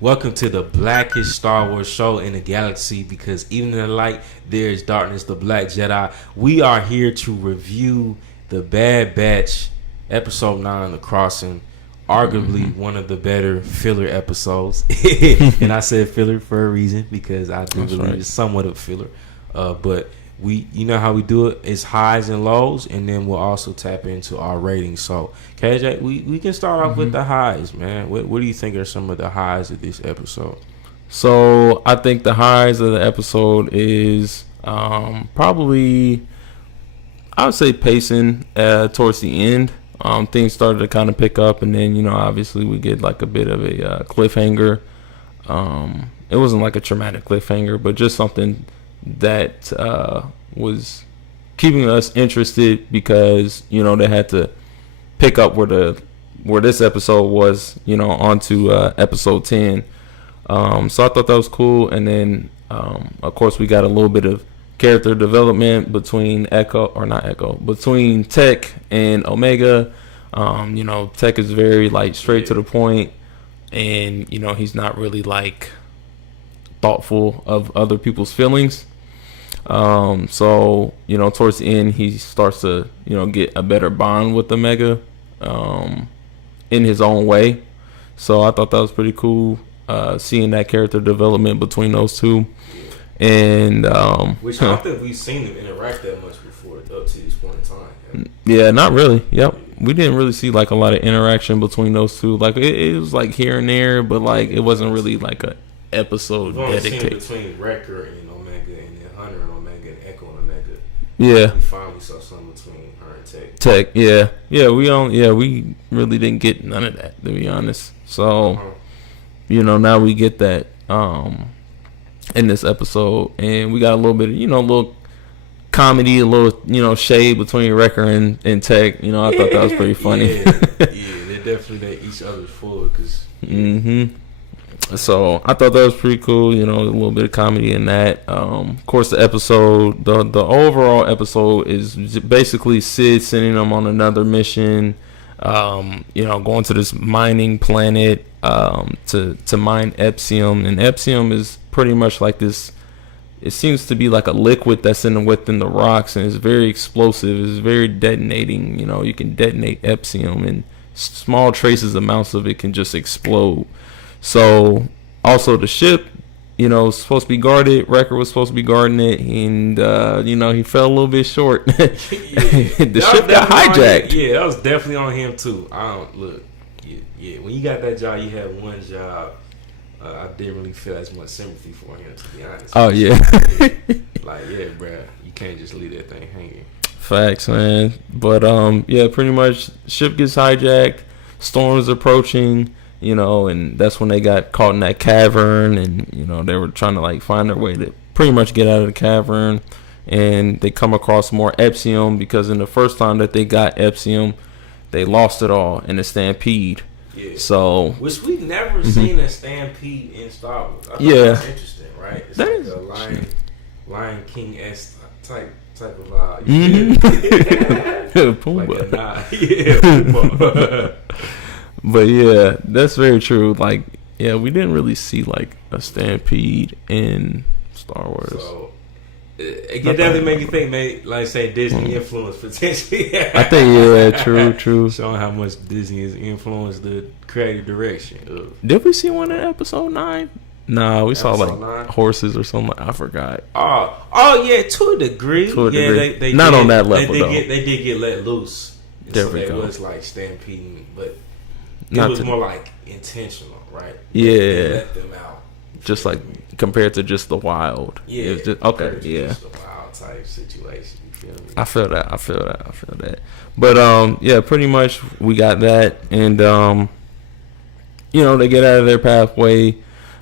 Welcome to the blackest Star Wars show in the galaxy, because even in the light, there is darkness, the Black Jedi. We are here to review the Bad Batch, Episode 9, The Crossing, arguably one of the better filler episodes. And I said filler for a reason, because I do believe it's somewhat of filler. But you know how we do it. It's highs and lows, and then we'll also tap into our ratings. So, KJ, we can start off with the highs, man. What do you think are some of the highs of this episode? So, I think the highs of the episode is probably, I would say, pacing towards the end. Things started to kind of pick up, and then, obviously we get like a bit of a cliffhanger. It wasn't like a traumatic cliffhanger, but just something that was keeping us interested, because they had to pick up where this episode was, onto episode 10. So I thought that was cool. And then of course we got a little bit of character development between between Tech and Omega. Tech is very like straight to the point, and he's not really like thoughtful of other people's feelings. So towards the end he starts to get a better bond with Omega in his own way. So I thought that was pretty cool, seeing that character development between those two. And which I don't think we've seen them interact that much before up to this point in time. Yeah, not really. Yep. We didn't really see like a lot of interaction between those two. Like it was like here and there, but like it wasn't really like a episode dedicated between Wrecker and Omega, and then Hunter and Omega, and Echo and Omega. Yeah. We finally saw something between her and Tech. We really didn't get none of that, to be honest. So now we get that in this episode, and we got a little bit of a little comedy, a little shade between Wrecker and Tech. I thought that was pretty funny. Yeah, they're definitely each other's forward, because So I thought that was pretty cool, a little bit of comedy in that. Of course, the episode, the overall episode is basically Sid sending them on another mission, going to this mining planet to mine Epsium. And Epsium is pretty much like this, it seems to be like a liquid that's within the rocks, and it's very explosive. It's very detonating. You can detonate Epsium, and small traces amounts of it can just explode. So, also the ship, was supposed to be guarded. Wrecker was supposed to be guarding it, and, he fell a little bit short. The ship got hijacked. Yeah, that was definitely on him, too. When you got that job, you had one job. I didn't really feel as much sympathy for him, to be honest. Oh, yeah. Bruh, you can't just leave that thing hanging. Facts, man. But, pretty much, ship gets hijacked, storm's approaching. And that's when they got caught in that cavern, and, they were trying to, like, find their way to pretty much get out of the cavern, and they come across more Epsium, because in the first time that they got Epsium, they lost it all in a stampede. Yeah. So, which we've never seen a stampede in Star Wars. I thought that's interesting, right? It's that like is a Lion King-esque type of vibe. Pumbaa. Like a nod. Yeah, Pumbaa. But yeah, that's very true. Like, yeah, we didn't really see like a stampede in Star Wars. So it definitely make you think, maybe, like say Disney influence potentially. I think true. Showing how much Disney has influenced the creative direction. Did we see one in episode 9? No, we saw like 9? Horses or something. I forgot. Oh yeah, to a degree. They not on that level though. They did get let loose. There we go. It was like stampeding, but it Not was more like intentional, right? Yeah. They let them out. Just like compared to just the wild. Yeah. It was just, okay. Yeah. Just a wild type situation. You feel me? I feel that. But pretty much we got that, and they get out of their pathway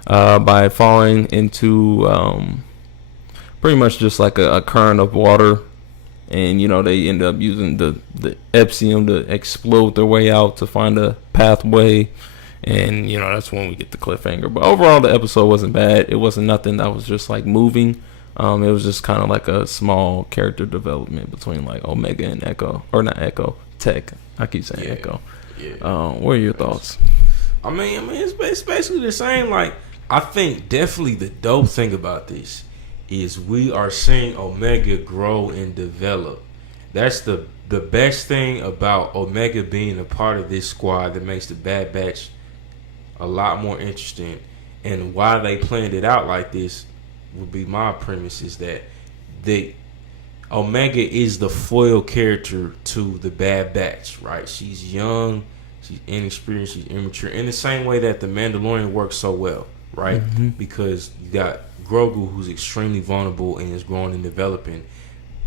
by falling into pretty much just like a current of water, and they end up using the Epsium to explode their way out to find a pathway, and that's when we get the cliffhanger. But overall, the episode wasn't bad. It wasn't nothing that was just like moving. It was just kind of like a small character development between like Omega and Tech. I keep saying Echo. Yeah. What are your thoughts? It's basically the same. Like, I think definitely the dope thing about this is we are seeing Omega grow and develop. That's the best thing about Omega being a part of this squad that makes the Bad Batch a lot more interesting. And why they planned it out like this would be my premise is that Omega is the foil character to the Bad Batch, right? She's young, she's inexperienced, she's immature, in the same way that the Mandalorian works so well, right? Mm-hmm. Because you got Grogu, who's extremely vulnerable and is growing and developing,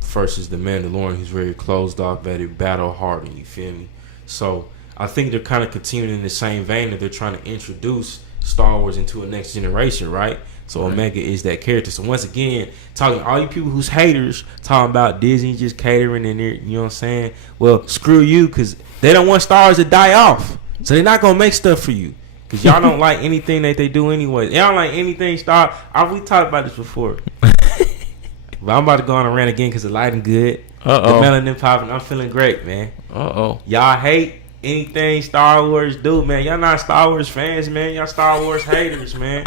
versus the Mandalorian, who's very closed off, very battle hardened. You feel me? So I think they're kind of continuing in the same vein that they're trying to introduce Star Wars into a next generation, right? So Omega is that character. So once again, talking to all you people who's haters, talking about Disney just catering and you know what I'm saying? Well, screw you, because they don't want Star Wars to die off. So they're not going to make stuff for you. Because y'all don't like anything that they do anyway. Y'all don't like anything Star Wars. We talked about this before. But I'm about to go on a rant again because the lighting good. Uh-oh. The melanin popping. I'm feeling great, man. Uh-oh. Y'all hate anything Star Wars do, man. Y'all not Star Wars fans, man. Y'all Star Wars haters, man.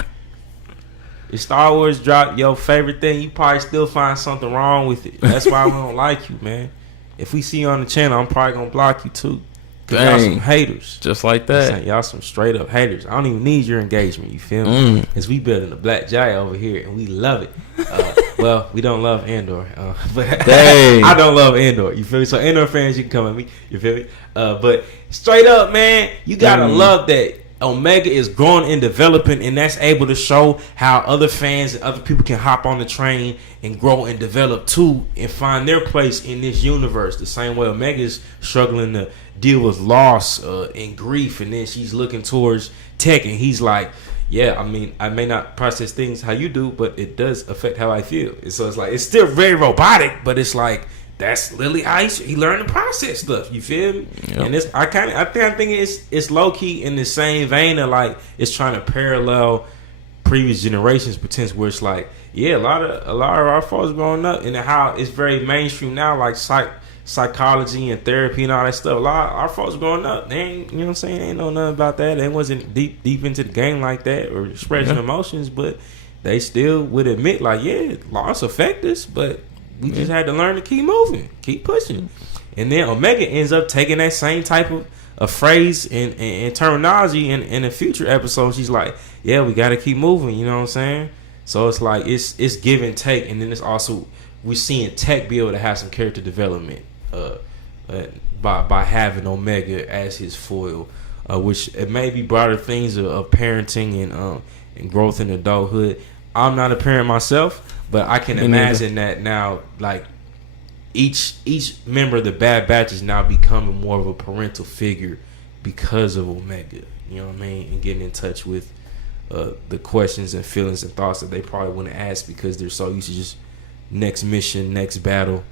If Star Wars drop your favorite thing, you probably still find something wrong with it. That's why we don't like you, man. If we see you on the channel, I'm probably going to block you, too. Y'all some haters. Just like that. Y'all some straight up haters. I don't even need your engagement, you feel me? Because we building the TheBlackJedi over here, and we love it. Well, we don't love Andor. But I don't love Andor, you feel me? So Andor fans, you can come at me, you feel me? But straight up, man, you got to love that Omega is growing and developing, and that's able to show how other fans and other people can hop on the train and grow and develop too and find their place in this universe. The same way Omega is struggling to deal with loss and grief, and then she's looking towards Tech, and he's like, yeah, I mean, I may not process things how you do, but it does affect how I feel. And so it's like, it's still very robotic, but it's like, that's literally how he learned to process stuff. You feel me? Yep. And it's I think it's low key in the same vein of like it's trying to parallel previous generations, potential where it's like, yeah, a lot of our folks growing up and how it's very mainstream now, like psychology and therapy and all that stuff. A lot of our folks growing up, they ain't, you know what I'm saying, they ain't know nothing about that. They wasn't deep into the game like that or expressing emotions, but they still would admit like, yeah, loss affect us, but we just had to learn to keep moving, keep pushing. And then Omega ends up taking that same type of phrase and terminology in a future episode. She's like, yeah, we got to keep moving, you know what I'm saying? So it's like, it's give and take. And then it's also, we're seeing Tech be able to have some character development by having Omega as his foil, which it may be broader things of parenting and growth in adulthood. I'm not a parent myself, but I can imagine that now, like each member of the Bad Batch is now becoming more of a parental figure because of Omega. You know what I mean? And getting in touch with the questions and feelings and thoughts that they probably wouldn't ask because they're so used to just next mission, next battle.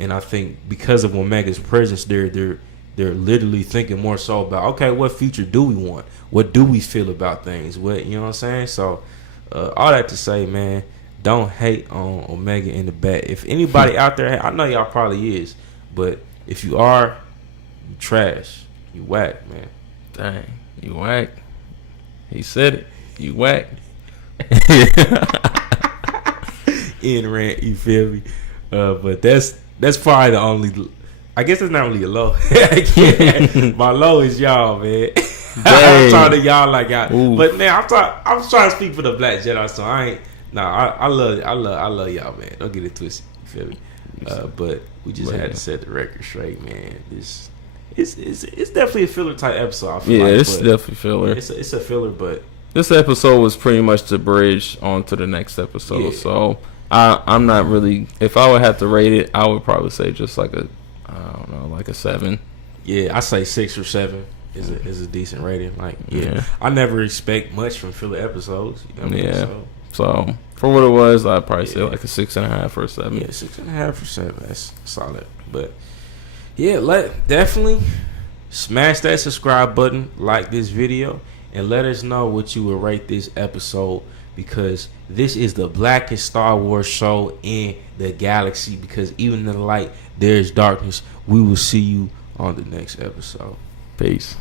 And I think because of Omega's presence, they're literally thinking more so about, okay, what future do we want? What do we feel about things? What, you know what I'm saying? So all that to say, man, don't hate on Omega in the back. If anybody out there, I know y'all probably is, but if you are, you trash. You whack, man. Dang, you whack. He said it. You whack. In rant, you feel me? But that's probably the only. I guess that's not really a low. My low is y'all, man. I'm talking to y'all like y'all. Ooh. But man, I'm trying to speak for the TheBlackJedi, so I ain't. I love y'all, man. Don't get it twisted. You feel me? But we just had to set the record straight, man. It's definitely a filler type episode. I feel like, it's definitely filler. It's a filler, but this episode was pretty much the bridge onto the next episode. Yeah. So I'm not really. If I would have to rate it, I would probably say just like a, I don't know, like a 7. Yeah, I say 6 or 7 is a decent rating. Like, yeah, I never expect much from filler episodes. You know what I mean? So for what it was, I'd probably say like a 6.5 or a 7. Yeah, 6.5 or 7. That's solid. But yeah, definitely smash that subscribe button, like this video, and let us know what you would rate this episode, because this is the blackest Star Wars show in the galaxy, because even in the light there's darkness. We will see you on the next episode. Peace.